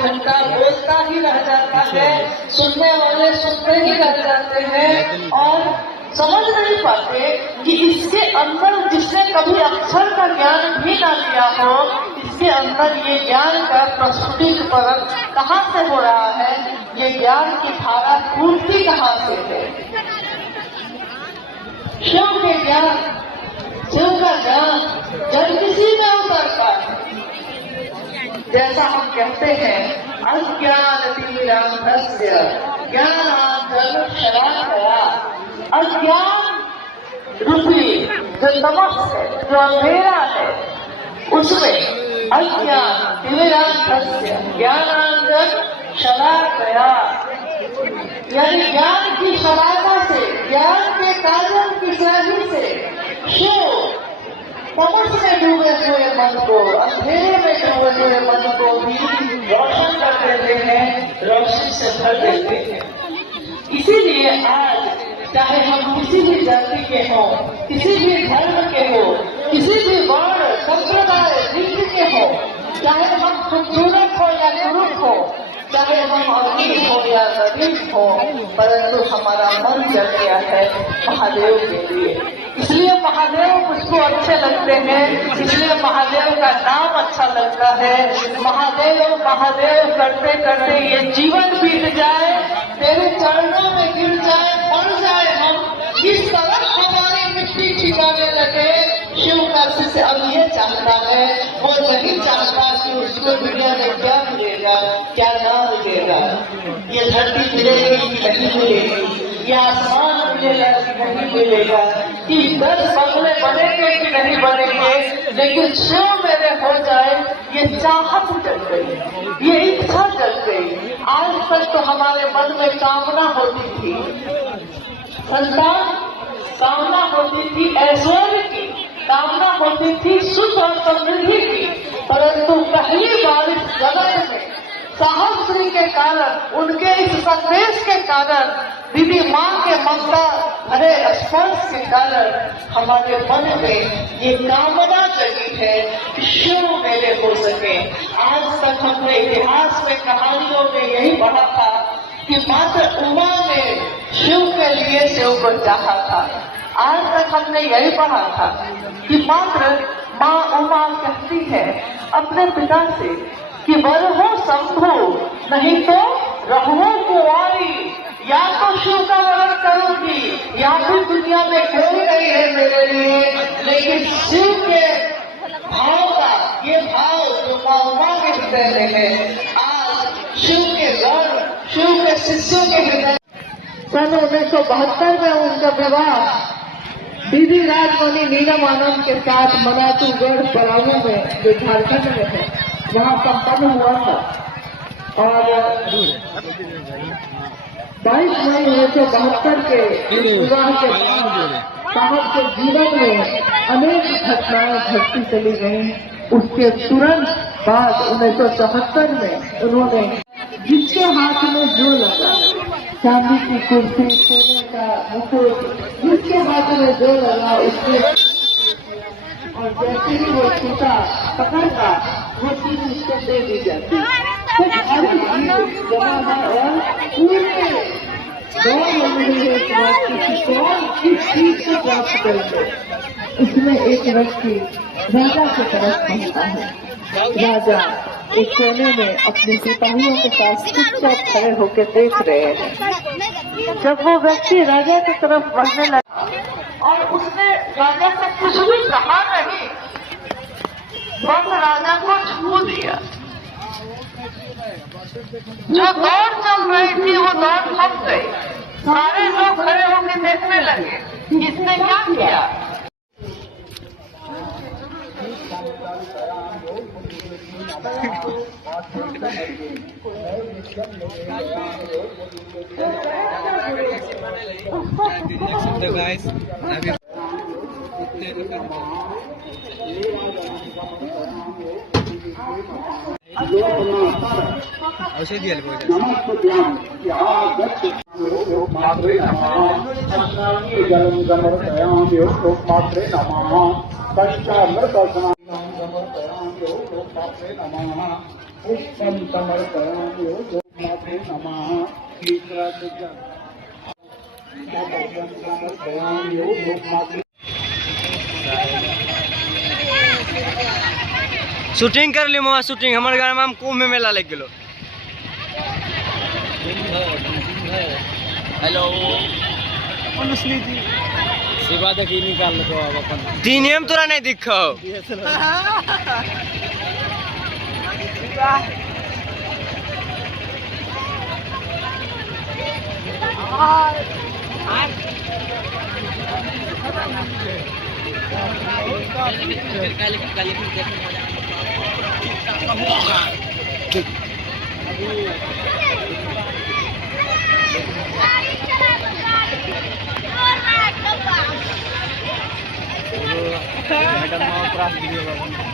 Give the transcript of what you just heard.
घंटा बोलता ही रह जाता है, सुनने वाले सुनते ही रह जाते हैं और समझ नहीं पाते कि इसके अंदर जिसने कभी अक्षर का ज्ञान भी ना लिया हो, इसके अंदर ये ज्ञान का प्रस्फुटीकरण कहाँ से हो रहा है, ये ज्ञान की धारा पूर्ति कहाँ से है। शिव के ज्ञान, शिव का ज्ञान जब किसी में उतरता है, जैसा हम कहते हैं अज्ञान तिमिरांधस्य ज्ञानांजन शलाकया, अज्ञान रूपी जो तमस है, जो अंधेरा है, उसमें अज्ञान तिमिरांधस्य ज्ञानांजन शलाकया, यानी ज्ञान की शलाका से, ज्ञान के काजल की स्याही से शिव तमस में डूबे हुए मन को, अंधेरे में डूबे हुए मन को भी रोशन कर देते हैं, रोशनी से भर देते हैं। इसीलिए आज चाहे हम किसी भी जाति के हों, किसी भी धर्म के हो, किसी भी वर्ण संप्रदाय लिंग के हो, चाहे हम खूबसूरत हो या कुरूप हो, चाहे हम अमीर हो या गरीब हो, परंतु हमारा मन जल गया है महादेव के लिए। इसलिए महादेव मुझको अच्छे लगते हैं, इसलिए महादेव का नाम अच्छा लगता है। महादेव महादेव करते करते ये जीवन बीत जाए, तेरे चरणों में गिर जाए, मर जाए हम, इस तरह हमारी मिट्टी ठिकाने लगे। शिव का शिष्य अब ये चाहता है, वो नहीं चाहता कि उसको दुनिया में क्या मिलेगा, क्या ना मिलेगा, ये धरती मिलेगी कि नहीं मिलेगी, ये आसमान मिलेगा कि नहीं मिलेगा, कि 10 बंगले बनेंगे कि नहीं बनेंगे, लेकिन शिव मेरे हो जाए, ये चाहत जग गई, ये इच्छा जग गई। आज तक तो हमारे मन में कामना होती थी, संतान कामना होती थी, ऐश्वर्य की कामना होती थी, सुख और समृद्धि की, परंतु पहली बार इस जगत में साहब श्री के कारण, उनके इस संदेश के कारण, दीदी माँ के ममता भरे स्पर्श के कारण हमारे मन में ये कामना जगी है कि शिव मेरे हो सके। आज तक हमने इतिहास में, कहानियों में यही पढ़ा था कि मात्र उमा ने शिव के लिए शिव को चाहा था। आज तक हमने यही पढ़ा था कि मात्र माँ उमा कहती है अपने पिता से कि वर हो शंभु, नहीं तो रहो कुंवारी, या तो शिव का वरण करूंगी या फिर दुनिया में कोई नहीं है मेरे लिए। लेकिन शिव के भाव का ये भाव जो माँ उमा के हृदय में है, आज शिव के गण, शिव के शिष्यों के हृदय। सन 1972 में उनका विवाह दीदी राजमणि नीलम आनंद के साथ मनातूगढ़ पलामू में, जो झारखंड में है, वहाँ संपन्न हुआ था। और 22 मई 1972 के विवाह के बाद साहब के जीवन में अनेक घटनाएं घटती चली गईं। उसके तुरंत बाद 1974 में उन्होंने जिसके हाथ में जो लगा, चांदी की कुर्सी, सोने का मुकुट, जिसके हाथ में जो लगा उसके, और जैसे ही वो छूटा पकड़ता वो चीज उसको दे दी जाती। तो भारी जमा है और पूरे 2 महीने कौन किस चीज को प्राप्त करेंगे, इसमें एक व्यक्ति राजा की तरफ पहुंचता है। राजा एक कोने में अपने सिपाहियों के साथ चुपचाप खड़े होकर देख रहे हैं। जब वो व्यक्ति राजा की तरफ बढ़ने लगा और उसने राजा से कुछ भी कहा नहीं, बस राजा को छू दिया। जो दौड़ चल रही थी वो दौड़ थम गई, सारे लोग खड़े होकर देखने लगे इसने क्या किया। So guys, औषधी मात्रे नमः पुष्पं समर्पयामि ओम मात्रे नमः समर्पयामि ओम मात्रे शूटिंग कर ली वहाँ शूटिंग हमारे गाँव में हम कुंभ में मेला लग गलो। हेलो शिवा देखी निकाल लो अब अपन तीन में तोरा नहीं दिखो मैडम त्रास दिए